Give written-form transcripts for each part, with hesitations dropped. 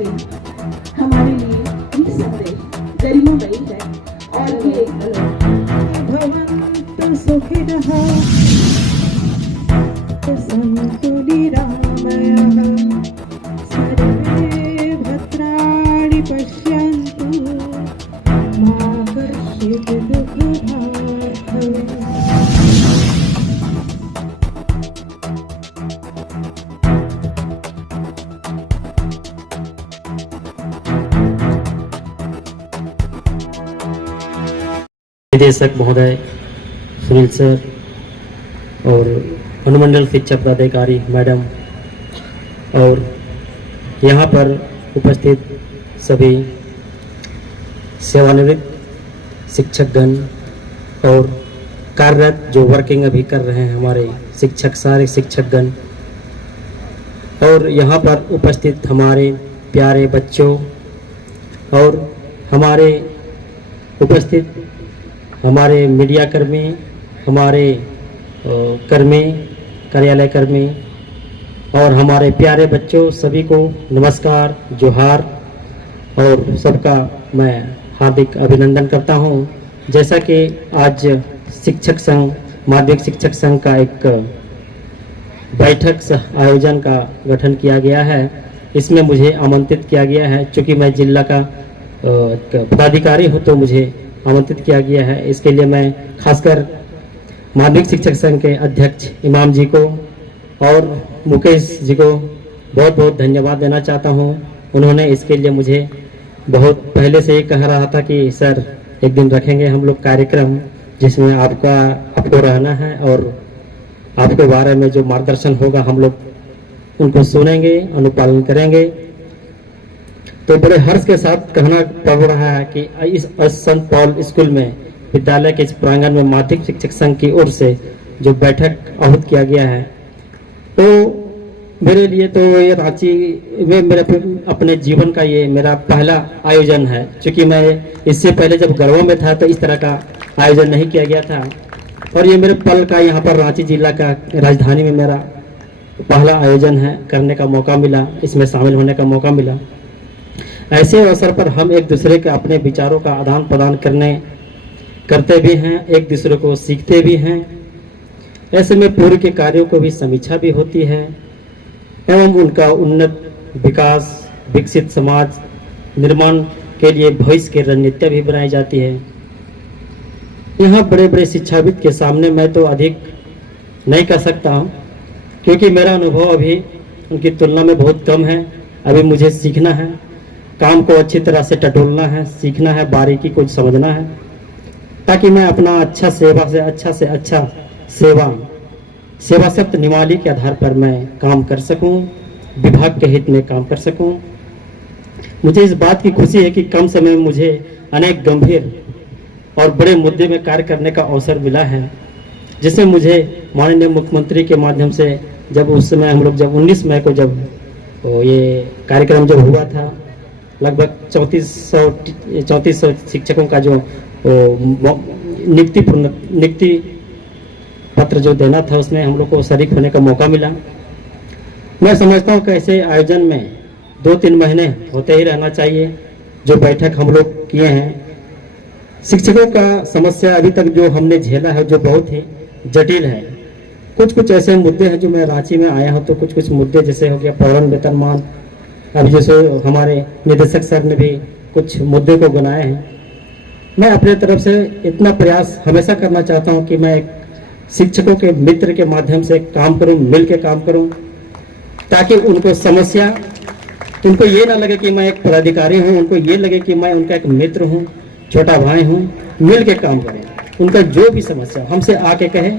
से हमारे लिए निस्संदेह गरिमामयी है। और ये भवन्तु सुखिनः सन्तु निरामयाः सर्वे भद्राणि पश्यन्तु मा कश्चित् दुःखभाग् भवेत्। निदेशक महोदय सुनील सर और अनुमंडल शिक्षा पदाधिकारी मैडम और यहाँ पर उपस्थित सभी सेवानिवृत्त शिक्षकगण और कार्यरत जो वर्किंग अभी कर रहे हैं हमारे शिक्षक, सारे शिक्षकगण और यहाँ पर उपस्थित हमारे प्यारे बच्चों और हमारे उपस्थित हमारे मीडिया कर्मी, हमारे कर्मी, कार्यालय कर्मी और हमारे प्यारे बच्चों, सभी को नमस्कार, जोहार और सबका मैं हार्दिक अभिनंदन करता हूं। जैसा कि आज शिक्षक संघ, माध्यमिक शिक्षक संघ का एक बैठक आयोजन का गठन किया गया है, इसमें मुझे आमंत्रित किया गया है। चूँकि मैं जिला का पदाधिकारी हूँ तो मुझे आमंत्रित किया गया है। इसके लिए मैं खासकर माध्यमिक शिक्षक संघ के अध्यक्ष इमाम जी को और मुकेश जी को बहुत बहुत धन्यवाद देना चाहता हूं। उन्होंने इसके लिए मुझे बहुत पहले से ही कह रहा था कि सर एक दिन रखेंगे हम लोग कार्यक्रम जिसमें आपको रहना है और आपके बारे में जो मार्गदर्शन होगा हम लोग उनको सुनेंगे, अनुपालन करेंगे। तो बड़े हर्ष के साथ कहना पड़ रहा है कि इस संत पॉल स्कूल में विद्यालय के इस प्रांगण में माध्यमिक शिक्षक संघ की ओर से जो बैठक आहूत किया गया है, तो मेरे लिए तो ये रांची में मेरे अपने जीवन का ये मेरा पहला आयोजन है। क्योंकि मैं इससे पहले जब गढ़वा में था तो इस तरह का आयोजन नहीं किया गया था और ये मेरे पल का यहाँ पर रांची जिला का राजधानी में मेरा पहला आयोजन है, करने का मौका मिला, इसमें शामिल होने का मौका मिला। ऐसे अवसर पर हम एक दूसरे के अपने विचारों का आदान प्रदान करते भी हैं, एक दूसरे को सीखते भी हैं। ऐसे में पूर्व के कार्यों को भी समीक्षा भी होती है एवं उनका उन्नत विकास, विकसित समाज निर्माण के लिए भविष्य की रणनीति भी बनाई जाती है। यहाँ बड़े बड़े शिक्षाविद के सामने मैं तो अधिक नहीं कह सकता हूँ क्योंकि मेरा अनुभव अभी उनकी तुलना में बहुत कम है। अभी मुझे सीखना है, काम को अच्छी तरह से टटोलना है, सीखना है, बारीकी को समझना है ताकि मैं अपना अच्छा सेवा सप्त निवाली के आधार पर मैं काम कर सकूं, विभाग के हित में काम कर सकूं। मुझे इस बात की खुशी है कि कम समय में मुझे अनेक गंभीर और बड़े मुद्दे में कार्य करने का अवसर मिला है, जिसमें मुझे माननीय मुख्यमंत्री के माध्यम से जब उस समय हम लोग जब 19 मई को जब ये कार्यक्रम जब हुआ था, लगभग 3400 शिक्षकों का जो नियुक्ति पत्र जो देना था उसमें हम लोग को शरीक होने का मौका मिला। मैं समझता हूँ कि ऐसे आयोजन में 2-3 महीने होते ही रहना चाहिए। जो बैठक हम लोग किए हैं, शिक्षकों का समस्या अभी तक जो हमने झेला है जो बहुत ही जटिल है। कुछ ऐसे मुद्दे हैं जो मैं रांची में आया हूँ तो कुछ मुद्दे जैसे हो गया पौरण वेतनमान, अभी जैसे हमारे निदेशक सर ने भी कुछ मुद्दे को गिनाए हैं। मैं अपने तरफ से इतना प्रयास हमेशा करना चाहता हूं कि मैं एक शिक्षकों के मित्र के माध्यम से काम करूं, मिल के काम करूं, ताकि उनको समस्या, उनको ये ना लगे कि मैं एक पदाधिकारी हूं, उनको ये लगे कि मैं उनका एक मित्र हूं, छोटा भाई हूं। मिल के काम करें, उनका जो भी समस्या हमसे आके कहे,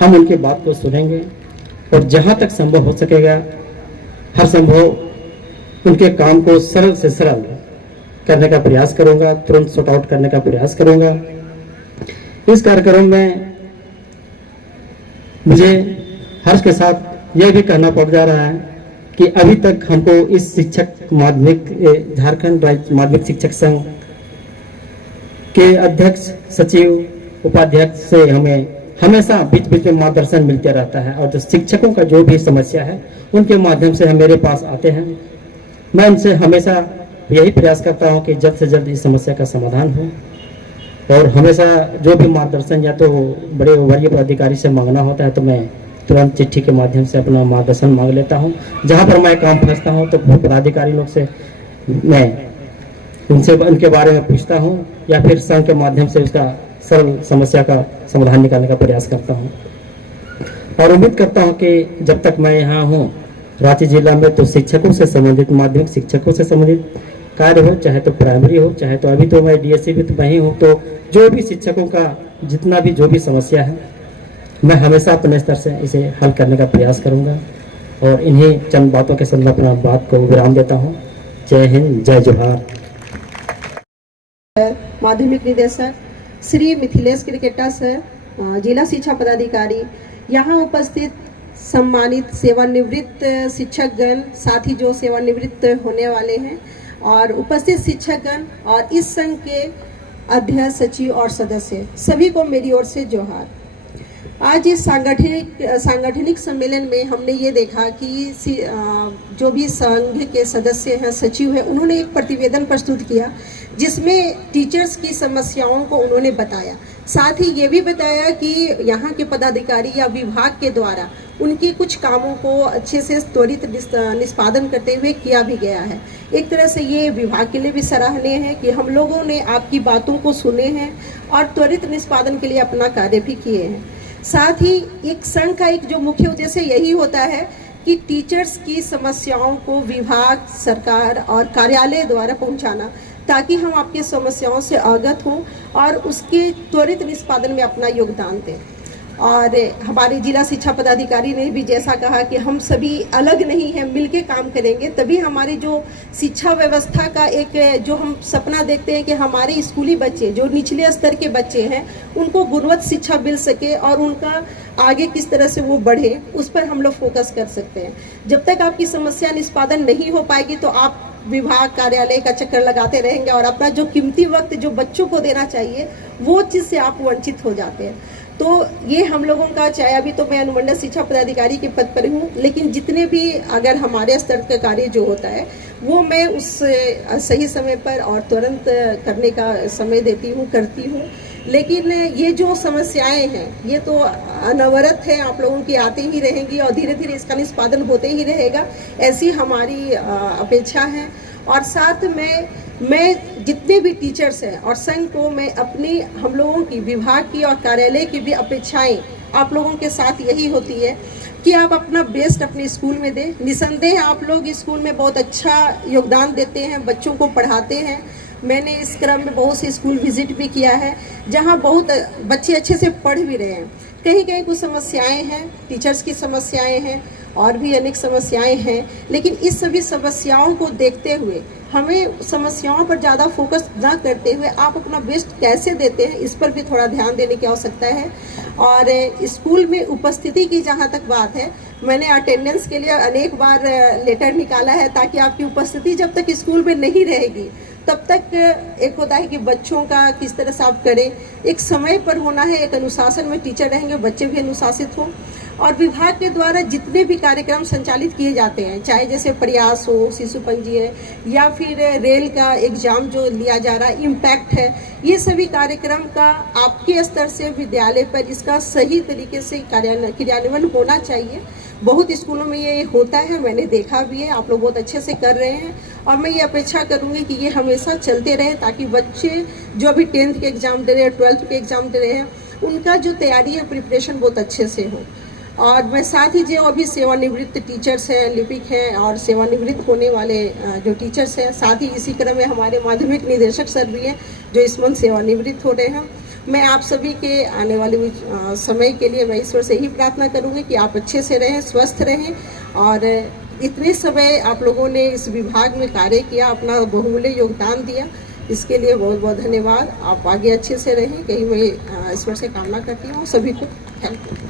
हम उनकी बात को सुनेंगे और जहां तक संभव हो सकेगा हर संभव उनके काम को सरल से सरल करने का प्रयास करूंगा, तुरंत सॉर्ट आउट करने का प्रयास करूंगा। इस कार्यक्रम में मुझे हर्ष के साथ यह भी कहना पड़ जा रहा है कि अभी तक हमको इस शिक्षक माध्यमिक झारखंड राज्य माध्यमिक शिक्षक संघ के अध्यक्ष, सचिव, उपाध्यक्ष से हमें हमेशा बीच बीच में मार्गदर्शन मिलते रहता है और जो शिक्षकों का जो भी समस्या है उनके माध्यम से मेरे पास आते हैं मैं इनसे हमेशा यही प्रयास करता हूं कि जल्द से जल्द इस समस्या का समाधान हो, और हमेशा जो भी मार्गदर्शन या तो बड़े वरीय पदाधिकारी से मांगना होता है तो मैं तुरंत चिट्ठी के माध्यम से अपना मार्गदर्शन मांग लेता हूं। जहां पर मैं काम फंसता हूं तो पदाधिकारी लोग से मैं उनसे उनके बारे में पूछता हूं, या फिर संघ के माध्यम से उसका सरल समस्या का समाधान निकालने का प्रयास करता हूं। और उम्मीद करता हूं कि जब तक मैं यहाँ हूँ रांची जिला में, तो शिक्षकों से संबंधित, माध्यमिक शिक्षकों से संबंधित कार्य हो, चाहे तो प्राइमरी हो, चाहे तो अभी तो मैं डीएससी भी तो मैं ही हूँ, तो जो भी शिक्षकों का जितना भी जो भी समस्या है, मैं हमेशा अपने स्तर से इसे हल करने का प्रयास करूँगा। और इन्हीं चंद बातों के साथ मैं अपना बात को विराम देता हूँ। जय हिंद, जय जोहार। माध्यमिक निदेशक श्री मिथिलेश क्रिकेटा सर, जिला शिक्षा पदाधिकारी, यहाँ उपस्थित सम्मानित सेवानिवृत्त शिक्षकगण, साथ ही जो सेवानिवृत्त होने वाले हैं, और उपस्थित शिक्षकगण और इस संघ के अध्यक्ष, सचिव और सदस्य, सभी को मेरी ओर से जोहार। आज इस सांगठनिक सम्मेलन में हमने ये देखा कि जो भी संघ के सदस्य हैं, सचिव हैं, उन्होंने एक प्रतिवेदन प्रस्तुत किया जिसमें टीचर्स की समस्याओं को उन्होंने बताया। साथ ही ये भी बताया कि यहाँ के पदाधिकारी या विभाग के द्वारा उनके कुछ कामों को अच्छे से त्वरित निष्पादन करते हुए किया भी गया है। एक तरह से ये विभाग के लिए भी सराहनीय है कि हम लोगों ने आपकी बातों को सुने हैं और त्वरित निष्पादन के लिए अपना कार्य भी किए हैं। साथ ही एक संघ का एक जो मुख्य उद्देश्य यही होता है कि टीचर्स की समस्याओं को विभाग, सरकार और कार्यालय द्वारा पहुंचाना, ताकि हम आपकी समस्याओं से अवगत हों और उसके त्वरित निष्पादन में अपना योगदान दें। और हमारे जिला शिक्षा पदाधिकारी ने भी जैसा कहा कि हम सभी अलग नहीं हैं, मिलके काम करेंगे, तभी हमारी जो शिक्षा व्यवस्था का एक जो हम सपना देखते हैं कि हमारे स्कूली बच्चे, जो निचले स्तर के बच्चे हैं, उनको गुणवत्ता शिक्षा मिल सके और उनका आगे किस तरह से वो बढ़े, उस पर हम लोग फोकस कर सकते हैं। जब तक आपकी समस्या निष्पादन नहीं हो पाएगी तो आप विभाग, कार्यालय का चक्कर लगाते रहेंगे और अपना जो कीमती वक्त जो बच्चों को देना चाहिए वो चीज़ से आप वंचित हो जाते हैं। तो ये हम लोगों का, चाहे अभी तो मैं अनुमंडल शिक्षा पदाधिकारी के पद पर हूँ, लेकिन जितने भी अगर हमारे स्तर का कार्य जो होता है वो मैं उस सही समय पर और तुरंत करने का समय देती हूँ, करती हूँ। लेकिन ये जो समस्याएं हैं ये तो अनवरत है, आप लोगों की आती ही रहेंगी और धीरे धीरे इसका निष्पादन होते ही रहेगा, ऐसी हमारी अपेक्षा है। और साथ में मैं जितने भी टीचर्स हैं और संघ को मैं अपनी, हम लोगों की, विभाग की और कार्यालय की भी अपेक्षाएं आप लोगों के साथ यही होती है कि आप अपना बेस्ट अपने स्कूल में दें। निसंदेह आप लोग स्कूल में बहुत अच्छा योगदान देते हैं, बच्चों को पढ़ाते हैं। मैंने इस क्रम में बहुत से स्कूल विजिट भी किया है जहां बहुत बच्चे अच्छे से पढ़ भी रहे हैं। कहीं कहीं कुछ समस्याएं हैं, टीचर्स की समस्याएं हैं और भी अनेक समस्याएं हैं, लेकिन इस सभी समस्याओं को देखते हुए हमें समस्याओं पर ज़्यादा फोकस ना करते हुए आप अपना बेस्ट कैसे देते हैं इस पर भी थोड़ा ध्यान देने की आवश्यकता है। और स्कूल में उपस्थिति की जहाँ तक बात है, मैंने अटेंडेंस के लिए अनेक बार लेटर निकाला है, ताकि आपकी उपस्थिति जब तक स्कूल में नहीं रहेगी तब तक एक होता है कि बच्चों का किस तरह से आप करें, एक समय पर होना है, एक अनुशासन में टीचर रहेंगे, बच्चे भी अनुशासित हों। और विभाग के द्वारा जितने भी कार्यक्रम संचालित किए जाते हैं, चाहे जैसे प्रयास हो, शिशु पंजी है, या फिर रेल का एग्जाम जो लिया जा रहा है, इम्पैक्ट है, ये सभी कार्यक्रम का आपके स्तर से विद्यालय पर इसका सही तरीके से क्रियान्वयन होना चाहिए। बहुत स्कूलों में ये होता है, मैंने देखा भी है, आप लोग बहुत अच्छे से कर रहे हैं और मैं ये अपेक्षा करूँगी कि ये हमेशा चलते रहे, ताकि बच्चे जो अभी 10th के एग्ज़ाम दे रहे हैं, 12th के एग्ज़ाम दे रहे हैं, उनका जो तैयारी है, प्रिपरेशन बहुत अच्छे से हो। और मैं साथ ही जो अभी सेवानिवृत्त टीचर्स हैं, लिपिक हैं और सेवानिवृत्त होने वाले जो टीचर्स हैं, साथ ही इसी क्रम में हमारे माध्यमिक निदेशक सर भी हैं जो इस मंथ सेवानिवृत्त हो रहे हैं। मैं आप सभी के आने वाले समय के लिए मैं ईश्वर से ही प्रार्थना करूँगी कि आप अच्छे से रहें, स्वस्थ रहें। और इतने समय आप लोगों ने इस विभाग में कार्य किया, अपना बहुमूल्य योगदान दिया, इसके लिए बहुत बहुत धन्यवाद। आप आगे अच्छे से रहें, कहीं मैं ईश्वर से कामना करती हूँ। सभी को थैंक यू।